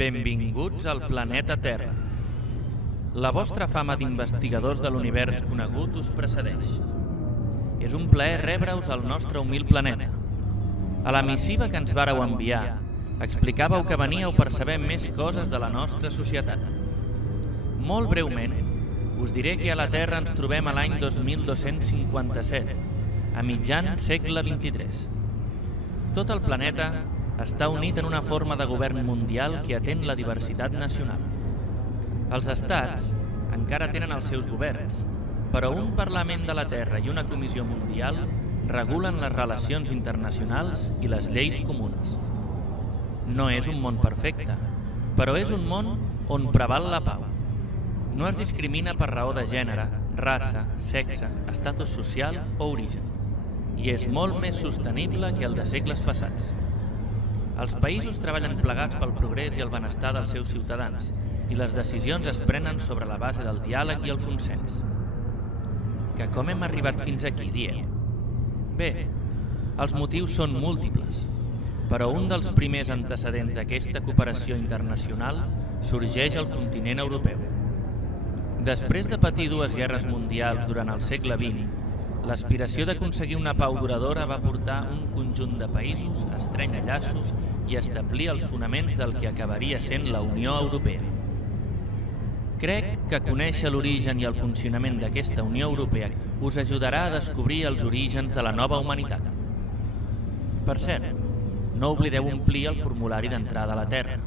Benvinguts al planeta Terra. La vostra fama d'investigadors de l'univers conegut us precedeix. És un plaer rebre-us al nostre humil planeta. A la missiva que ens vàreu enviar, explicàveu que veníeu per saber més coses de la nostra societat. Molt breument, us diré que a la Terra ens trobem a l'any 2257, a mitjan segle XXIII. Tot el planeta està unit en una forma de govern mundial que atén la diversitat nacional. Els estats encara tenen els seus governs, però un Parlament de la Terra i una Comissió Mundial regulen les relacions internacionals i les lleis comunes. No és un món perfecte, però és un món on preval la pau. No es discrimina per raó de gènere, raça, sexe, estatus social o origen, i és molt més sostenible que el de segles passats. Els països treballen plegats pel progrés i el benestar dels seus ciutadans, i les decisions es prenen sobre la base del diàleg i el consens. Que com hem arribat fins aquí, dieu? Bé, els motius són múltiples, però un dels primers antecedents d'aquesta cooperació internacional sorgeix al continent europeu. Després de patir dues guerres mundials durant el segle XX, l'aspiració d'aconseguir una pau duradora va portar un conjunt de països a estrènyer llaços i a establir els fonaments del que acabaria sent la Unió Europea. Crec que conèixer l'origen i el funcionament d'aquesta Unió Europea us ajudarà a descobrir els orígens de la nova humanitat. Per cert, no oblideu omplir el formulari d'entrada a la Terra.